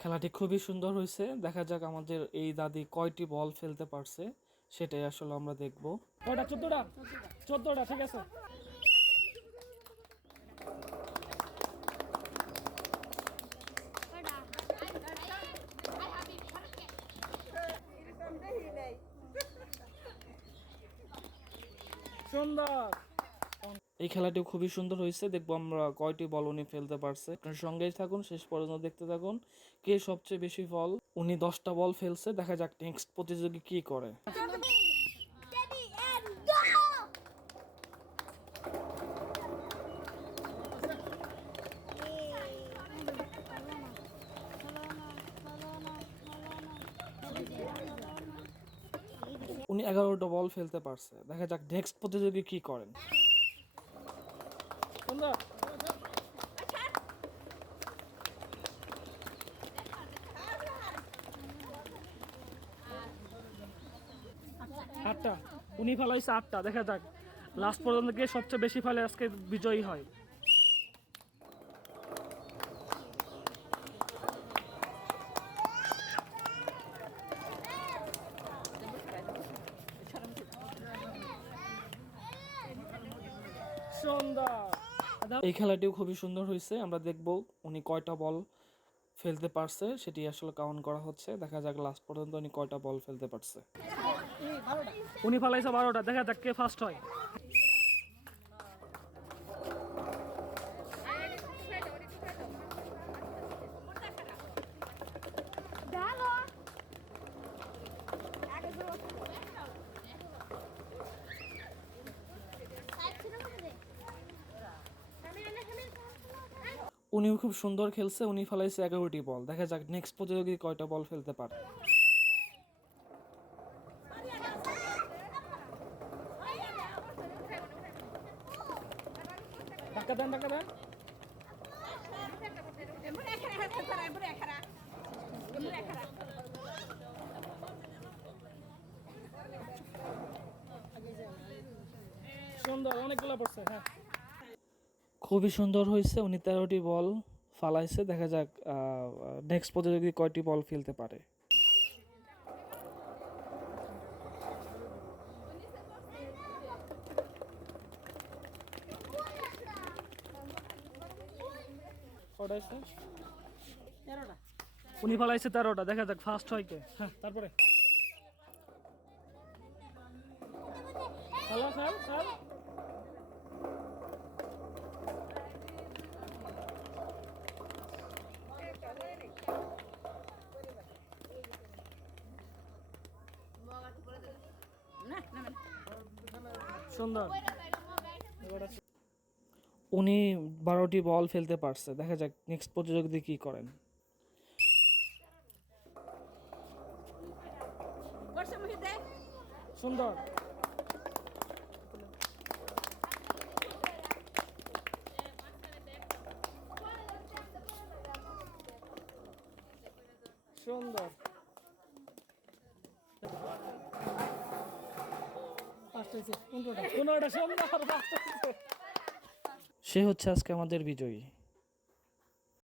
খেলাটি খুবই সুন্দর হয়েছে। দেখা যাক আমাদের এই দাদি কয়টি বল ফেলতে পারছে, সেটাই আসলে আমরা দেখব। কয়টা? চোদ্দটা? চোদ্দটা, ঠিক আছে। সুন্দর এই খেলাটি খুবই সুন্দর হয়েছে। দেখব আমরা কয়টি বল উনি ফেলতে পারছে। আপনার সঙ্গেই থাকুন, শেষ পর্যন্ত দেখতে থাকুন। কে সবচেয়ে বেশি বল উনি দশটা বল ফেলছে। দেখা যাক নেক্সট প্রতিযোগী কি করে। উনি এগারোটা বল ফেলতে পারছে। দেখা যাক নেক্সট প্রতিযোগী কি করেন। আটটা। উনি ফেলাইছে আটটা। দেখা যাক। লাস্ট পর্যন্ত গিয়ে সবচেয়ে বেশি ফেলে আজকে বিজয়ী হয়। এই খেলাটিও খুবই সুন্দর হয়েছে। আমরা দেখব উনি কয়টা বল ফেলতে পারছে। সেটি আসলে কাউন্ট করা হচ্ছে। দেখা যাক লাস্ট পর্যন্ত উনি কয়টা বল ফেলতে পারছে। উনি ফেলাইছে বারোটা। দেখা যাক কে ফার্স্ট হয়। উনিও খুব সুন্দর খেলছে, উনি ফেলাইছে এগারোটি বল। দেখা যাক নেক্সট প্রতিযোগী কয়টা বল ফেলতে পারে। সুন্দর, অনেকগুলো পড়ছে হ্যাঁ। খুবই সুন্দর হয়েছে। উনি তেরোটি বল ফালাইছে। দেখা যাক নেক্সট প্রতিযোগী কয়টি বল ফেলতে পারে। উনি ফালাইছে তেরোটা। দেখা যাক ফার্স্ট হয় কে? হ্যাঁ তারপরে। খেলা খেল খেল সুন্দর। উনি বারোটি বল ফেলতে পারছে। দেখা যাক নেক্সট প্রতিযোগিতা কি করেন। সুন্দর। সুন্দর। সে হচ্ছে আজকে আমাদের বিজয়ী।